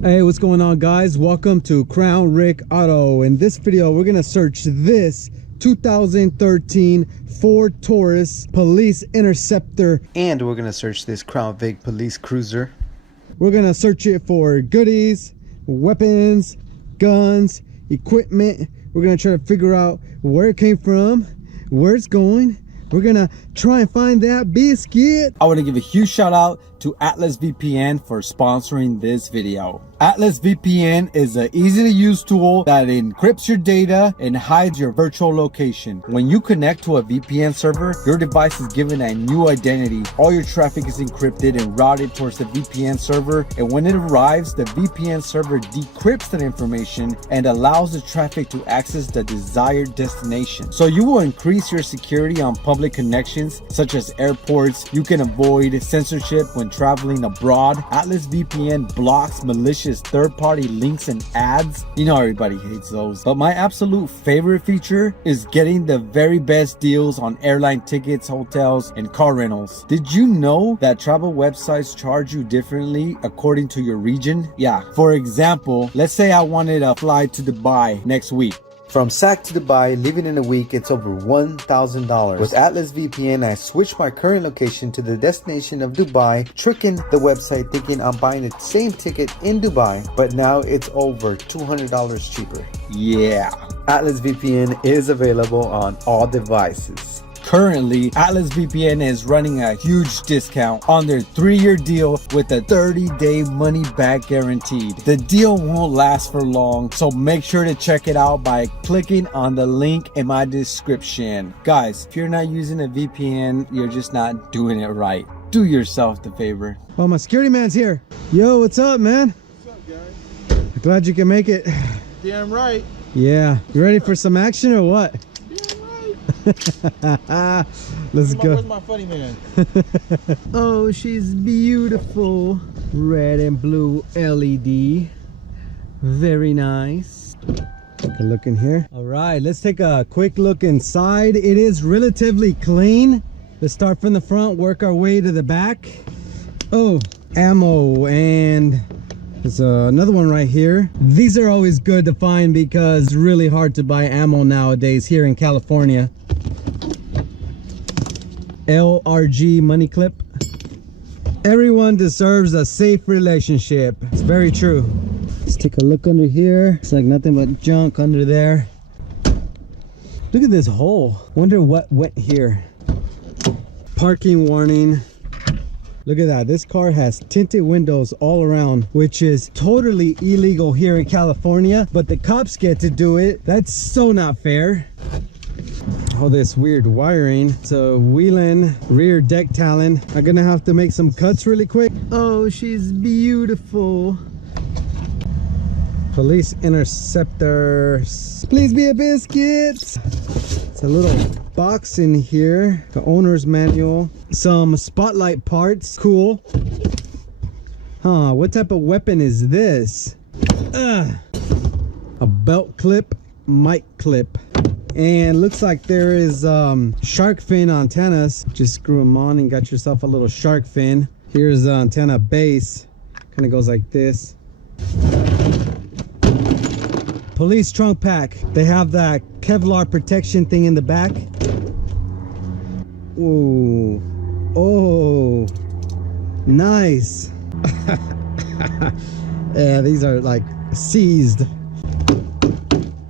Hey, what's going on, guys? Welcome to Crown Rick Auto. In this video, we're gonna search this 2013 Ford Taurus Police Interceptor, and we're gonna search this Crown Vic Police Cruiser. We're gonna search it for goodies, weapons, guns, equipment. We're gonna try to figure out where it came from, where it's going. We're gonna try and find that biscuit. I want to give a huge shout out to Atlas VPN for sponsoring this video. Atlas VPN is an easy to use tool that encrypts your data and hides your virtual location. When you connect to a VPN server, your device is given a new identity. All your traffic is encrypted and routed towards the VPN server, and when it arrives, the VPN server decrypts that information and allows the traffic to access the desired destination. So you will increase your security on public connections such as airports. You can avoid censorship when traveling abroad. Atlas VPN blocks malicious third-party links and ads. You know everybody hates those. But my absolute favorite feature is getting the very best deals on airline tickets, hotels, and car rentals. Did you know that travel websites charge you differently according to your region? Yeah. For example, let's say I wanted a flight to Dubai next week. From SAC to Dubai, leaving in a week, it's over $1,000. With Atlas VPN, I switched my current location to the destination of Dubai, tricking the website thinking I'm buying the same ticket in Dubai, but now it's over $200 cheaper. Yeah. Atlas VPN is available on all devices. Currently, Atlas VPN is running a huge discount on their 3-year deal with a 30-day money-back guaranteed. The deal won't last for long, so make sure to check it out by clicking on the link in my description. Guys, if you're not using a VPN, you're just not doing it right. Do yourself the favor. Oh, my security man's here. Yo, what's up, man? What's up, Gary? Glad you can make it. Damn right. Yeah. You ready for some action or what? Let's go. Where's my funny man? Oh, she's beautiful. Red and blue LED. Very nice. Take a look in here. All right, let's take a quick look inside. It is relatively clean. Let's start from the front, work our way to the back. Oh, ammo, and there's another one right here. These are always good to find because it's really hard to buy ammo nowadays here in California. LRG money clip. Everyone deserves a safe relationship. It's very true. Let's take a look under here. It's like nothing but junk under there. Look at this hole. Wonder what went here. Parking warning. Look at that. This car has tinted windows all around, which is totally illegal here in California, but the cops get to do it. That's so not fair. All this weird wiring. It's a Wheeling rear deck talon. I'm gonna have to make some cuts really quick. Oh, she's beautiful. Police Interceptor. Please be a biscuit. It's a little box in here. The owner's manual. Some spotlight parts. Cool. Huh, what type of weapon is this? A belt clip, mic clip. And looks like there is shark fin antennas. Just screw them on and got yourself a little shark fin. Here's the antenna base. Kind of goes like this. Police trunk pack. They have that Kevlar protection thing in the back. Ooh. Oh, nice. Yeah, these are like seized.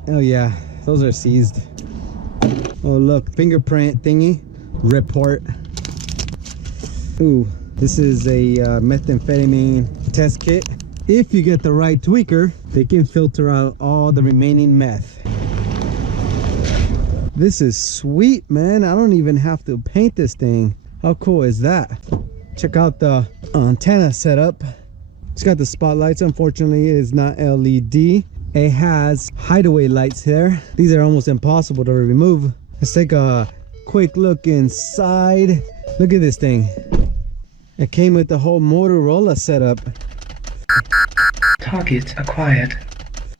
Oh yeah, those are seized. Oh look, fingerprint thingy. Report. Ooh, this is a methamphetamine test kit. If you get the right tweaker, they can filter out all the remaining meth. This is sweet, man. I don't even have to paint this thing. How cool is that? Check out the antenna setup. It's got the spotlights. Unfortunately, it is not LED. It has hideaway lights there. These are almost impossible to remove. Let's take a quick look inside. Look at this thing. It came with the whole Motorola setup. Target acquired.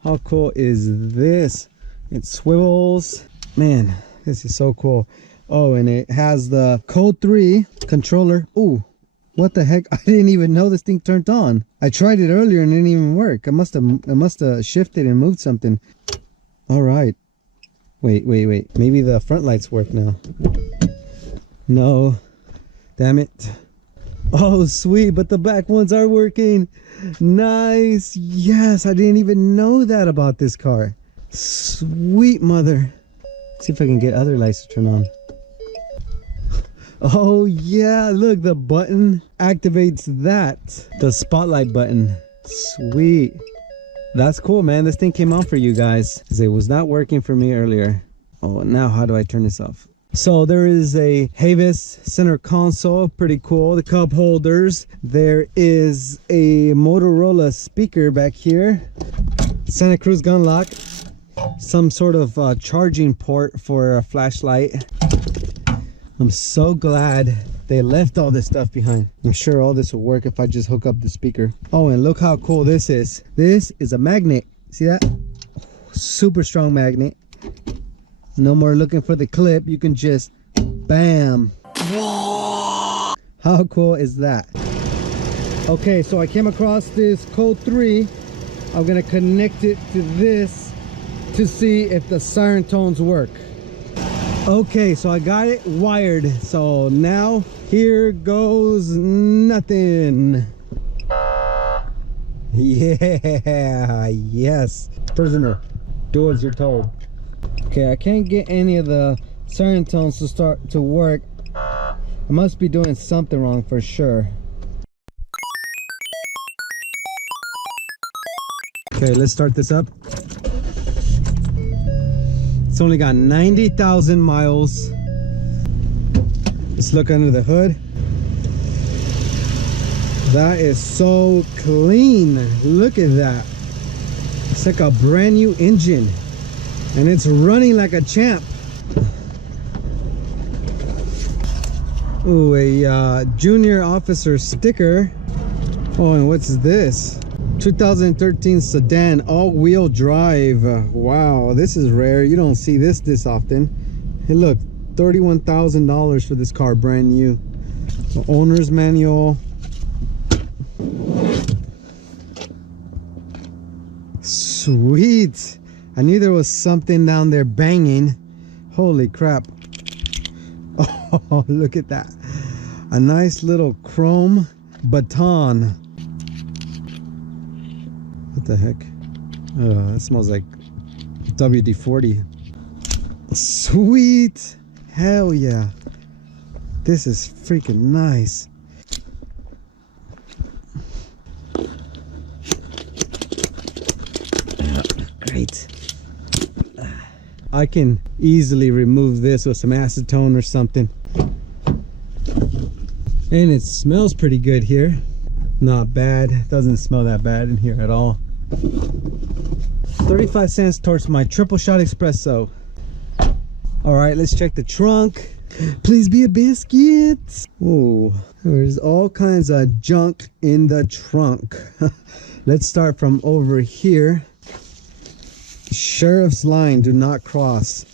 How cool is this? It swivels. Man, this is so cool. Oh, and it has the Code 3 controller. Ooh, What the heck? I didn't even know this thing turned on. I tried it earlier and it didn't even work. I must have shifted and moved something. All right. Wait. Maybe the front lights work now. No. Damn it. Oh, sweet. But the back ones are working. Nice. Yes, I didn't even know that about this car. Sweet mother. See if I can get other lights to turn on. Oh yeah, look, the button activates that. The spotlight button. Sweet. That's cool, man. This thing came on for you guys, because it was not working for me earlier. Oh, now how do I turn this off? So there is a Havis center console, pretty cool. The cup holders. There is a Motorola speaker back here. Santa Cruz gun lock. Some sort of charging port for a flashlight. I'm so glad they left all this stuff behind. I'm sure all this will work if I just hook up the speaker. Oh, and look how cool this is. This is a magnet. See that? Super strong magnet. No more looking for the clip. You can just bam. How cool is that? Okay, so I came across this code 3. I'm gonna connect it to this to see if the siren tones work. Okay, so I got it wired. So now here goes nothing. Yeah, yes. Prisoner, do as you're told. Okay, I can't get any of the siren tones to start to work. I must be doing something wrong for sure. Okay, let's start this up. It's only got 90,000 miles. Let's look under the hood. That is so clean. Look at that. It's like a brand new engine. And it's running like a champ. Ooh, a junior officer sticker. Oh, and what's this? 2013 sedan, all-wheel drive. Wow, this is rare. You don't see this often. Hey, look, $31,000 for this car, brand new. The owner's manual. Sweet. I knew there was something down there banging. Holy crap. Oh, look at that. A nice little chrome baton. What the heck? Oh, that smells like WD-40. Sweet. Hell yeah. This is freaking nice. Great. I can easily remove this with some acetone or something. And it smells pretty good here. Not bad. Doesn't smell that bad in here at all. 35 cents towards my triple shot espresso. All right, let's check the trunk. Please be a biscuit. Oh, there's all kinds of junk in the trunk. Let's start from over here. Sheriff's line, do not cross.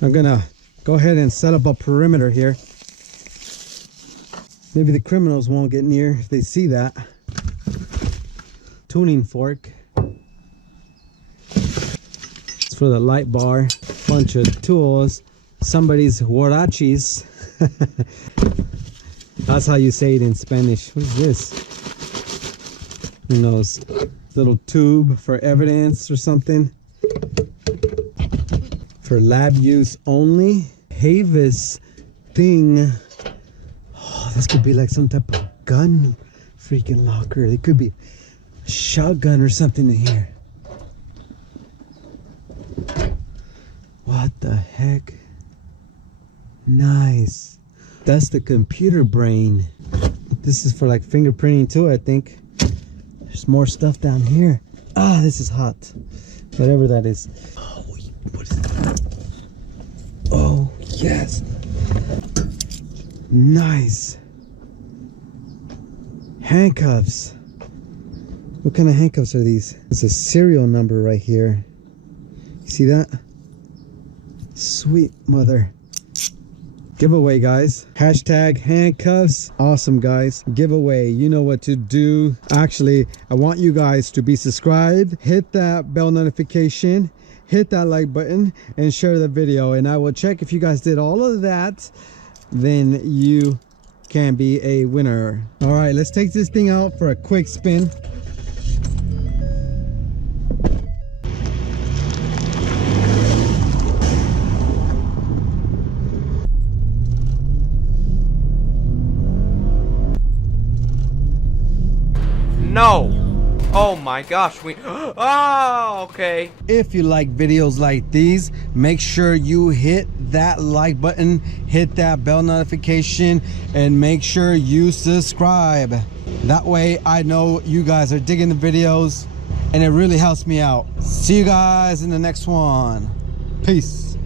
I'm gonna go ahead and set up a perimeter here. Maybe the criminals won't get near if they see that. Tuning fork. It's for the light bar. Bunch of tools. Somebody's huarachis. That's how you say it in Spanish. What is this? Who knows? Little tube for evidence or something. For lab use only. Havis thing. Oh, this could be like some type of gun freaking locker. It could be a shotgun or something in here. What the heck? Nice. That's the computer brain. This is for like fingerprinting too, I think. There's more stuff down here. Ah, this is hot. Whatever that is. Oh, what is that? Oh, yes. Nice. Handcuffs. What kind of handcuffs are these? There's a serial number right here. You see that? Sweet mother. giveaway, guys. Hashtag handcuffs. Awesome, guys. Giveaway. You know what to do. Actually, I want you guys to be subscribed, hit that bell notification, hit that like button, and share the video. And I will check if you guys did all of that. Then you can be a winner. All right, let's take this thing out for a quick spin. No! Oh my gosh, we... Oh, okay. If you like videos like these, make sure you hit that like button, hit that bell notification, and make sure you subscribe. That way I know you guys are digging the videos, and it really helps me out. See you guys in the next one. Peace.